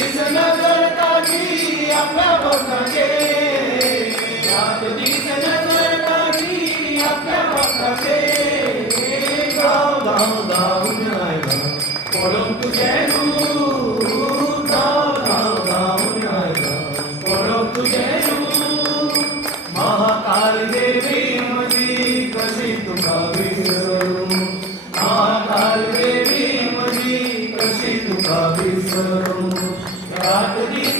दिस नजर टाकली आपल्या भक्ताचे, रात दिस नजर टाकली आपल्या भक्ताचे. गाव गाव गाऊन राहिला पळून तुझे रूप, गाव गाव गाऊन राहिला पळून तुझे रूप. महाकाल देवी मजी कशी तुका विसरू, महाकाल देवी मजी कशी तुका विसरू. रात दिस